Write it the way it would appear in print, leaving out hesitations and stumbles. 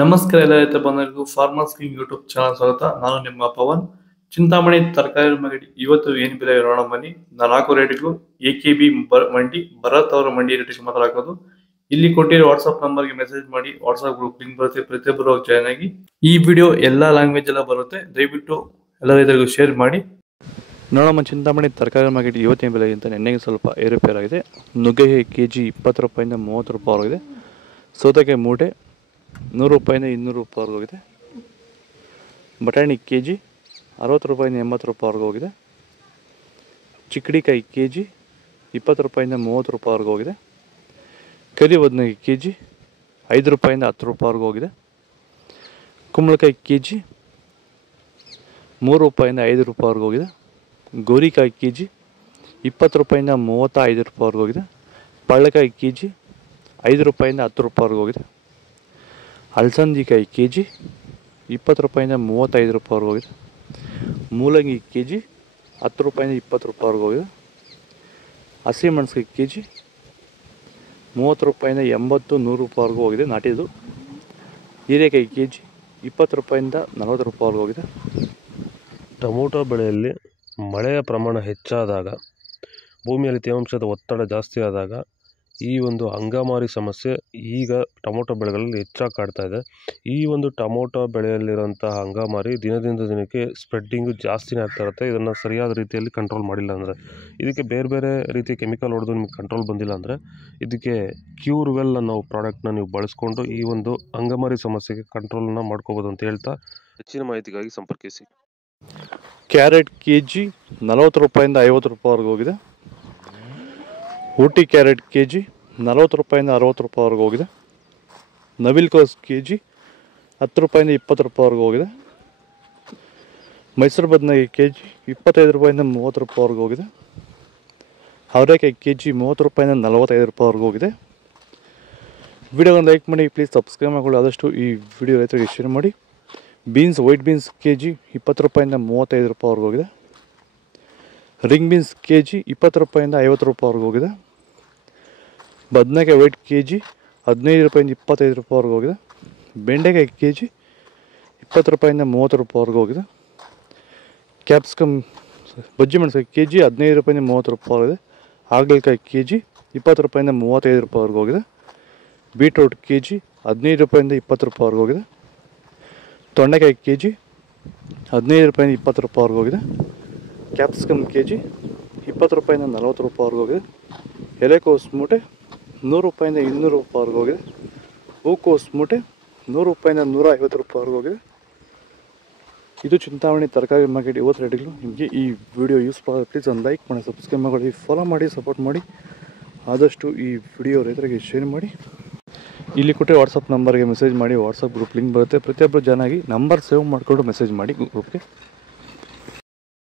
ನಮಸ್ಕಾರ ಎಲ್ಲ ರೈತ ಬಂಧುಗಳಿಗೂ ಫಾರ್ಮರ್ಸ್ ಕಿಂಗ್ ಯೂಟ್ಯೂಬ್ ಚಾನಲ್ ಸ್ವಾಗತ. ನಾನು ನಿಮ್ಮ ಪವನ್. ಚಿಂತಾಮಣಿ ತರಕಾರಿ ಮಂಡಿ ಇವತ್ತು ಏನು ಬೆಲೆ ನೋಡೋಣ ಬನ್ನಿ. ನಾಲ್ಕು ರೇಟ್ಗಳು AKB ಮಂಡಿ ಭರತ್ ಅವರ ಮಂಡಿ ರೇಟ್ ಮಾತಾಡೋದು. ಇಲ್ಲಿ ಕೊಟ್ಟಿರೋ ವಾಟ್ಸ್ಆಪ್ ನಂಬರ್ಗೆ ಮೆಸೇಜ್ ಮಾಡಿ. ವಾಟ್ಸ್ಆಪ್ ಗ್ರೂಪ್ ಲಿಂಕ್ ಬರುತ್ತೆ, ಪ್ರತಿಯೊಬ್ಬರು ಜಾಯ್ನ್ ಆಗಿ. ಈ ವಿಡಿಯೋ ಎಲ್ಲಾ ಲ್ಯಾಂಗ್ವೇಜ್ ಎಲ್ಲ ಬರುತ್ತೆ, ದಯವಿಟ್ಟು ಎಲ್ಲ ರೈತರಿಗೂ ಶೇರ್ ಮಾಡಿ. ನೋಡಮ್ಮ, ಚಿಂತಾಮಣಿ ತರಕಾರಿ ಮಾರ್ಕೆಟ್ ಇವತ್ತಿನ ಬೆಲೆಗಿಂತ ನಿನ್ನೆಗೆ ಸ್ವಲ್ಪ ಏರುಪೇರಾಗಿದೆ. ನುಗ್ಗೆ KG 20 ರೂಪಾಯಿಂದ 30 ರೂಪಾಯಿ ಆಗಿದೆ. ಸೌತೆಕಾಯಿ ಮೂಟೆ 100 ರೂಪಾಯಿಂದ 200 ರೂಪಾಯಿವರೆಗೂ ಹೋಗಿದೆ. ಬಟಾಣಿ KG 60 ರೂಪಾಯಿಂದ 80 ರೂಪಾಯಿವರೆಗೂ ಹೋಗಿದೆ. ಚಿಕ್ಕಡಿಕಾಯಿ KG 20 ರೂಪಾಯಿಂದ 30 ರೂಪಾಯಿವರೆಗೂ ಹೋಗಿದೆ. ಕರಿ ಬದನೆಕಾಯಿ KG 5 ರೂಪಾಯಿಂದ 10 ರೂಪಾಯಿವರೆಗೂ ಹೋಗಿದೆ. ಕುಂಬಳಕಾಯಿ KG 3 ರೂಪಾಯಿಂದ 5 ರೂಪಾಯಿವರೆಗೂ ಹೋಗಿದೆ. ಗೋರಿಕಾಯಿ KG 20 ರೂಪಾಯಿಂದ 35 ರೂಪಾಯಿವರೆಗೂ ಹೋಗಿದೆ. ಪಳ್ಳಕಾಯಿ KG 5 ರೂಪಾಯಿಂದ 10 ರೂಪಾಯಿವರೆಗೂ ಹೋಗಿದೆ. ಅಲಸಂದಿಕಾಯಿ KG 20 ರೂಪಾಯಿಂದ 35 ರೂಪಾಯಿವರೆಗೂ ಹೋಗಿದೆ. ಮೂಲಂಗಿ KG 10 ರೂಪಾಯಿಂದ 20 ರೂಪಾಯಿವರೆಗೂ ಹೋಗಿದೆ. ಹಸಿಮೆಣಸಿನಕಾಯಿ KG 30 ರೂಪಾಯಿಂದ 80-100 ರೂಪಾಯಿವರೆಗೂ ಹೋಗಿದೆ ನಾಟಿದು. ಹೀರೆಕಾಯಿ KG 20 ರೂಪಾಯಿಂದ 40 ರೂಪಾಯಿವರೆಗೂ ಹೋಗಿದೆ. ಟೊಮೊಟೊ ಬೆಳೆಯಲ್ಲಿ ಮಳೆಯ ಪ್ರಮಾಣ ಹೆಚ್ಚಾದಾಗ, ಭೂಮಿಯಲ್ಲಿ ತೇವಾಂಶದ ಒತ್ತಡ ಜಾಸ್ತಿ ಆದಾಗ ಈ ಒಂದು ಅಂಗಮಾರಿ ಸಮಸ್ಯೆ ಈಗ ಟೊಮೊಟೊ ಬೆಳೆಗಳಲ್ಲಿ ಹೆಚ್ಚಾಗಿ ಕಾಡ್ತಾ ಇದೆ. ಈ ಒಂದು ಟೊಮೊಟೊ ಬೆಳೆಯಲ್ಲಿರುವಂತಹ ಅಂಗಮಾರಿ ದಿನದಿಂದ ದಿನಕ್ಕೆ ಸ್ಪ್ರೆಡ್ಡಿಂಗು ಜಾಸ್ತಿನೇ ಆಗ್ತಾ ಇರುತ್ತೆ. ಇದನ್ನು ಸರಿಯಾದ ರೀತಿಯಲ್ಲಿ ಕಂಟ್ರೋಲ್ ಮಾಡಿಲ್ಲ ಅಂದರೆ, ಇದಕ್ಕೆ ಬೇರೆ ಬೇರೆ ರೀತಿಯ ಕೆಮಿಕಲ್ ಹೊಡೆದು ನಿಮಗೆ ಕಂಟ್ರೋಲ್ ಬಂದಿಲ್ಲ ಅಂದರೆ, ಇದಕ್ಕೆ ಕ್ಯೂರ್ವೆಲ್ ಅನ್ನೋ ಪ್ರಾಡಕ್ಟ್ನ ನೀವು ಬಳಸ್ಕೊಂಡು ಈ ಒಂದು ಅಂಗಮಾರಿ ಸಮಸ್ಯೆಗೆ ಕಂಟ್ರೋಲನ್ನು ಮಾಡ್ಕೋಬೋದು ಅಂತ ಹೇಳ್ತಾ, ಹೆಚ್ಚಿನ ಮಾಹಿತಿಗಾಗಿ ಸಂಪರ್ಕಿಸಿ. ಕ್ಯಾರೆಟ್ KG 40 ರೂಪಾಯಿಂದ 50 ರೂಪಾಯಿವರೆಗೂ ಹೋಗಿದೆ. ಊಟಿ ಕ್ಯಾರೆಟ್ KG 40 ರೂಪಾಯಿಂದ 60 ರೂಪಾಯಿವರೆಗೂ ಹೋಗಿದೆ. ನವಿಲ್ಕೋಸ್ KG 10 ರೂಪಾಯಿಂದ 20 ರೂಪಾಯಿವರೆಗೂ ಹೋಗಿದೆ. ಮೈಸೂರು ಬದನೆಕಾಯಿ KG 25 ರೂಪಾಯಿಂದ 30 ರೂಪಾಯಿವರೆಗೂ ಹೋಗಿದೆ. ಅವರೆಕಾಯಿ KG 30 ರೂಪಾಯಿಂದ 45 ರೂಪಾಯಿವರೆಗೂ ಹೋಗಿದೆ. ವಿಡಿಯೋವನ್ನು ಲೈಕ್ ಮಾಡಿ, ಪ್ಲೀಸ್ ಸಬ್ಸ್ಕ್ರೈಬ್ ಮಾಡಿಕೊಳ್ಳಿ. ಆದಷ್ಟು ಈ ವಿಡಿಯೋ ರೈತರಿಗೆ ಶೇರ್ ಮಾಡಿ. ಬೀನ್ಸ್ ವೈಟ್ ಬೀನ್ಸ್ KG 20 ರೂಪಾಯಿಂದ 35 ರೂಪಾಯಿವರೆಗೂ ಹೋಗಿದೆ. ರಿಂಗ್ ಬೀನ್ಸ್ KG 20 ರೂಪಾಯಿಂದ 50 ರೂಪಾಯಿವರೆಗೂ ಹೋಗಿದೆ. ಬದನೆಕಾಯಿ ವೈಟ್ KG 15 ರೂಪಾಯಿಂದ 25 ರೂಪಾಯಿವರೆಗೂ ಹೋಗಿದೆ. ಬೆಂಡೆಕಾಯಿ KG 20 ರೂಪಾಯಿಂದ 30 ರೂಪಾಯಿವರೆಗೂ ಹೋಗಿದೆ. ಕ್ಯಾಪ್ಸಿಕಮ್ ಬಜ್ಜಿ ಮೆಣಸಿನಕಾಯಿ KG 15 ರೂಪಾಯಿಂದ 30 ರೂಪಾಯಿವರೆಗಿದೆ. ಹಾಗಲಕಾಯಿ KG 20 ರೂಪಾಯಿಂದ 35 ರೂಪಾಯಿವರೆಗೂ ಹೋಗಿದೆ. ಬೀಟ್ರೂಟ್ KG 15 ರೂಪಾಯಿಂದ 20 ರೂಪಾಯಿವರೆಗೂ ಹೋಗಿದೆ. ತೊಂಡೆಕಾಯಿ KG 15 ರೂಪಾಯಿಂದ 20 ರೂಪಾಯಿವರೆಗೂ ಹೋಗಿದೆ. ಕ್ಯಾಪ್ಸಿಕಮ್ KG 20 ರೂಪಾಯಿಂದ 40 ರೂಪಾಯಿವರೆಗೂ ಹೋಗಿದೆ. ಎಲೆಕೋಸು ಮೂಟೆ 100 ರೂಪಾಯಿಂದ 200 ರೂಪಾಯಿವರೆಗೂ ಹೋಗಿದೆ. ಹೂಕೋಸು ಮೂಟೆ 100 ರೂಪಾಯಿಂದ 150 ರೂಪಾಯಿವರೆಗೂ ಹೋಗಿದೆ. ಇದು ಚಿಂತಾಮಣಿ ತರಕಾರಿ ಮಾರ್ಕೆಟ್ ಇವತ್ತು ರೇಟ್ಗಳು. ನಿಮಗೆ ಈ ವಿಡಿಯೋ ಯೂಸ್ಫುಲ್ ಆದರೆ ಪ್ಲೀಸ್ ಒಂದು ಲೈಕ್ ಮಾಡಿ, ಸಬ್ಸ್ಕ್ರೈಬ್ ಮಾಡಿ, ಫಾಲೋ ಮಾಡಿ, ಸಪೋರ್ಟ್ ಮಾಡಿ. ಆದಷ್ಟು ಈ ವಿಡಿಯೋ ರೈತರಿಗೆ ಶೇರ್ ಮಾಡಿ. ಇಲ್ಲಿ ಕೊಟ್ಟರೆ ವಾಟ್ಸಪ್ ನಂಬರ್ಗೆ ಮೆಸೇಜ್ ಮಾಡಿ. ವಾಟ್ಸಪ್ ಗ್ರೂಪ್ ಲಿಂಕ್ ಬರುತ್ತೆ, ಪ್ರತಿಯೊಬ್ಬರು ಜಾಯ್ನ್ ಆಗಿ. ನಂಬರ್ ಸೇವ್ ಮಾಡಿಕೊಂಡು ಮೆಸೇಜ್ ಮಾಡಿ ಗ್ರೂಪ್ಗೆ.